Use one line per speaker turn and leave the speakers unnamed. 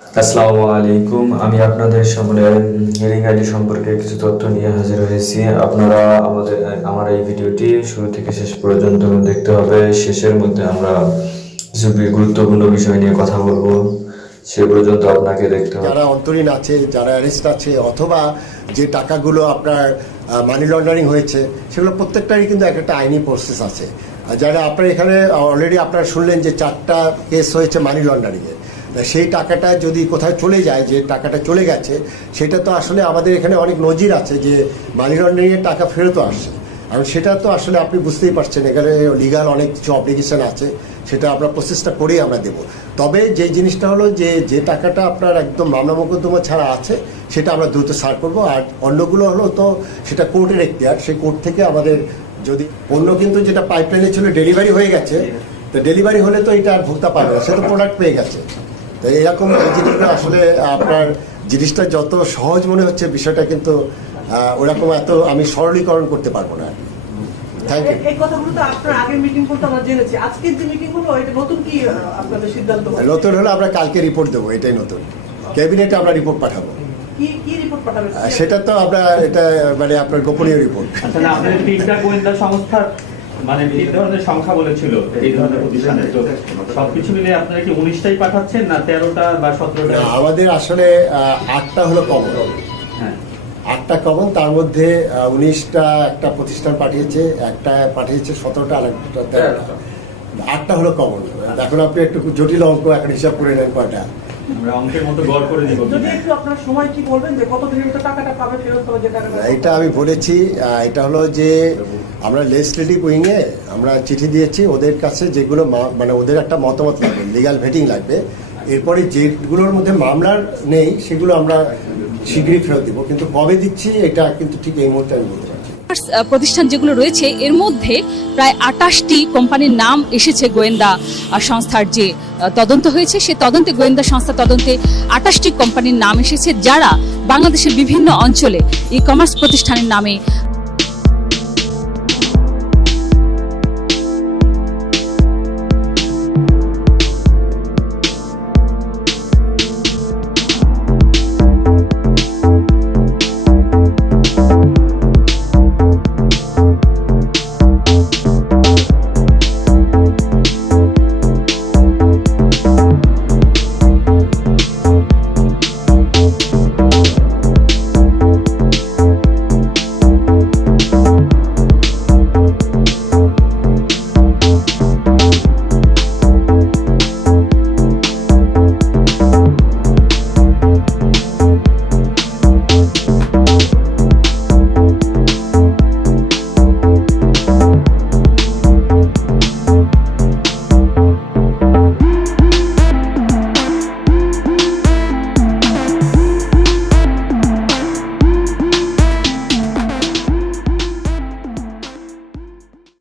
আসসালামু আলাইকুম। আমি আপনাদের সামনে হিয়ারিং আইডি সম্পর্কে কিছু তথ্য নিয়ে হাজির হয়েছি। আপনারা আমাদের, আমার এই ভিডিওটি শুরু থেকে শেষ পর্যন্ত দেখতে হবে। শেষের মধ্যে আমরা কিছু গুরুত্বপূর্ণ বিষয় নিয়ে কথা বলব। সে পর্যন্ত আপনাকে দেখতে হবে।
যারা অন্তরীণ আছে, যারা অ্যারেস্ট আছে, অথবা যে টাকাগুলো আপনার মানি লন্ডারিং হয়েছে, সেগুলো প্রত্যেকটারই কিন্তু এক একটা আইনি প্রসেস আছে। যারা আপনার এখানে অলরেডি আপনারা শুনলেন যে চারটা কেস হয়েছে মানি লন্ডারিংয়ে সেই টাকাটা যদি কোথায় চলে যায়, যে টাকাটা চলে গেছে, সেটা তো আসলে আমাদের এখানে অনেক নজির আছে যে মানি লন্ডারিংয়ের টাকা ফেরতও আসছে। আর সেটা তো আসলে আপনি বুঝতেই পারছেন, এখানে লিগাল অনেক কিছু অব্লিগেশন আছে, সেটা আমরা প্রসেসটা করেই আমরা দেব। তবে যে জিনিসটা হলো যে যে টাকাটা আপনার একদম মামলা মোকদ্দমা ছাড়া আছে, সেটা আমরা দ্রুত সার করব। আর অন্যগুলো হলো তো, সেটা কোর্টের এখতিয়ার। সেই কোর্ট থেকে আমাদের যদি অন্য কিন্তু যেটা পাইপলাইনে ছিল ডেলিভারি হয়ে গেছে, তো ডেলিভারি হলে তো এটা আর ভোক্তা পাবে না, সে তো প্রোডাক্ট পেয়ে গেছে। তো এরকম জিনিসটা আসলে আপনার জিনিসটা যত সহজ মনে হচ্ছে বিষয়টা কিন্তু ওরকম এত আমি সরলীকরণ করতে পারব না থ্যাংক ইউ
এই- এই কথাগুলো তো আপনার আগের মিটিং করতে আমরা জেনেছি। আজকের যে মিটিং হলো এটা নতুন কি আহ, আপনাদের সিদ্ধান্ত হলো?
হলে আমরা কালকে রিপোর্ট দেবো এটাই নতুন। ক্যাবিনেটে আমরা রিপোর্ট পাঠাবো।
কি কি রিপোর্ট পাঠাবেন?
আর সেটা তো আমরা এটা মানে আপনার গোপনীয় রিপোর্ট
আচ্ছা তিনটা গোয়েন্দা সংস্থার মানে তিন ধরনের সংখ্যা বলেছিল এই ধরনের প্রতিষ্ঠানে। তো সবকিছু মিলে আপনারা কি উনিশটাই পাঠাচ্ছেন না তেরোটা বা সতেরোটা?
আমাদের আসলে আটটা হলো কমন
হ্যাঁ।
আটটা কমন তার মধ্যে উনিশটা একটা প্রতিষ্ঠান পাঠিয়েছে একটা পাঠিয়েছে সতেরোটা আর একটা তেরোটা। আটটা হলো কমন এখন আপনি একটু জটিল অঙ্ক এখন হিসাব করে নেন কয়টা।
আমরা অঙ্কের মতো গড় করে দিব।
যদি একটু আপনার সময় কি বলবেন যে কত দিনের ভিতরে টাকাটা পাবে ফেরত হবে যে টাকাটা
এটা আমি বলেছি এটা হলো যে আমরা লেজিসলেটিভ উইংয়ে আমরা চিঠি দিয়েছি ওদের কাছে যেগুলো মা- মানে ওদের একটা মতামত লাগবে লিগাল ভেটিং লাগবে। এরপরে যেগুলোর মধ্যে মামলার নেই সেগুলো আমরা শীঘ্রই ফেরত দিব। কিন্তু কবে দিচ্ছি এটা কিন্তু ঠিক এই মুহূর্তে আমি বলতে
প্রতিষ্ঠান যেগুলো রয়েছে, এর মধ্যে প্রায় আটাশটি কোম্পানির নাম এসেছে গোয়েন্দা সংস্থার যে তদন্ত হয়েছে, সে তদন্তে গোয়েন্দা সংস্থা তদন্তে আটাশটি কোম্পানির নাম এসেছে, যারা বাংলাদেশের বিভিন্ন অঞ্চলে ই কমার্স প্রতিষ্ঠানের নামে